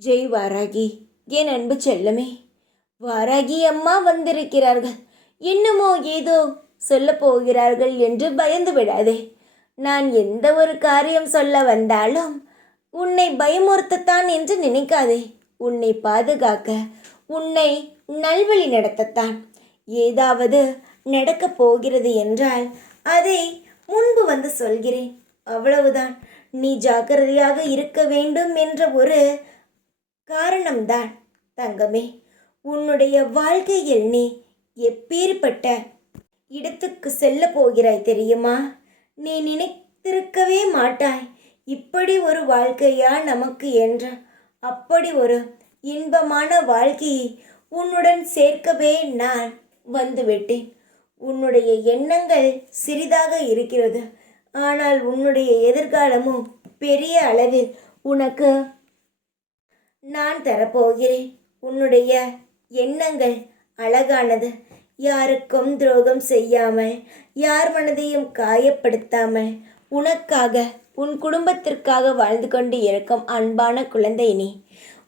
ஜெய் வாராகி, என் அன்பு செல்லமே. வாராகி அம்மா வந்திருக்கிறார்கள், என்னமோ ஏதோ சொல்ல போகிறார்கள் என்று பயந்து விடாதே. நான் எந்த ஒரு காரியம் சொல்ல வந்தாலும் உன்னை பயமுறுத்தத்தான் என்று நினைக்காதே. உன்னை பாதுகாக்க, உன்னை நல்வழி நடத்தத்தான். ஏதாவது நடக்கப் போகிறது என்றால் அதை முன்பு வந்து சொல்கிறேன், அவ்வளவுதான். நீ ஜாக்கிரதையாக இருக்க வேண்டும் என்ற ஒரு காரணம்தான் தங்கமே. உன்னுடைய வாழ்க்கையில் நீ எப்பேற்பட்ட இடத்துக்கு செல்ல போகிறாய் தெரியுமா? நீ நினைத்திருக்கவே மாட்டாய், இப்படி ஒரு வாழ்க்கையா நமக்கு என்ற. அப்படி ஒரு இன்பமான வாழ்க்கையை உன்னுடன் சேர்க்கவே நான் வந்துவிட்டேன். உன்னுடைய எண்ணங்கள் சிறிதாக இருக்கிறது, ஆனால் உன்னுடைய எதிர்காலமும் பெரிய அளவில் உனக்கு நான் தரப்போகிறேன். உன்னுடைய எண்ணங்கள் அழகானது. யாருக்கும் துரோகம் செய்யாமல், யார் மனதையும் காயப்படுத்தாமல், உனக்காக உன் குடும்பத்திற்காக வாழ்ந்து கொண்டு இருக்கும் அன்பான குழந்தை நீ.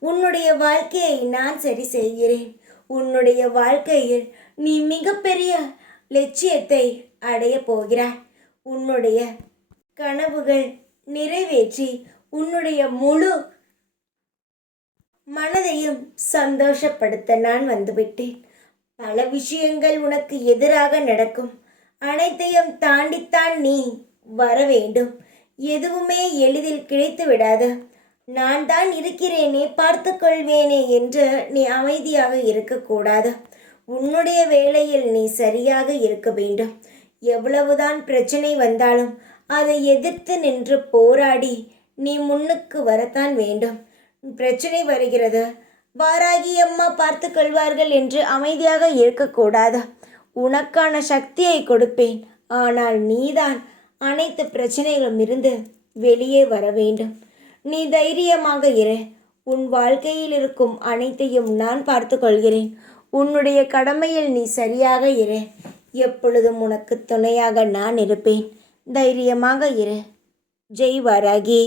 உன்னுடைய வாழ்க்கையை நான் சரி செய்கிறேன். உன்னுடைய வாழ்க்கையில் நீ மிகப்பெரிய லட்சியத்தை அடைய போகிறாய். உன்னுடைய கனவுகள் நிறைவேற்றி உன்னுடைய முழு மனதையும் சந்தோஷப்படுத்த நான் வந்துவிட்டேன். பல விஷயங்கள் உனக்கு எதிராக நடக்கும், அனைத்தையும் தாண்டித்தான் நீ வர வேண்டும். எதுவுமே எளிதில் கிடைத்து விடாது. நான் தான் இருக்கிறேனே, பார்த்து கொள்வேனே என்று நீ அமைதியாக இருக்கக்கூடாது. உன்னுடைய வேலையில் நீ சரியாக இருக்க வேண்டும். எவ்வளவுதான் பிரச்சனை வந்தாலும் அதை எதிர்த்து நின்று போராடி நீ முன்னுக்கு வரத்தான் வேண்டும். பிரச்சனை வருகிறது, வாராகி அம்மா பார்த்து கொள்வார்கள் என்று அமைதியாக இருக்கக்கூடாது. உனக்கான சக்தியை கொடுப்பேன், ஆனால் நீதான் அனைத்து பிரச்சனைகளும் இருந்து வெளியே வர வேண்டும். நீ தைரியமாக இரு. உன் வாழ்க்கையில் இருக்கும் அனைத்தையும் நான் பார்த்து கொள்கிறேன். உன்னுடைய கடமையில் நீ சரியாக இரு. எப்பொழுதும் உனக்கு துணையாக நான் இருப்பேன். தைரியமாக இரு. ஜெய் வாராகி.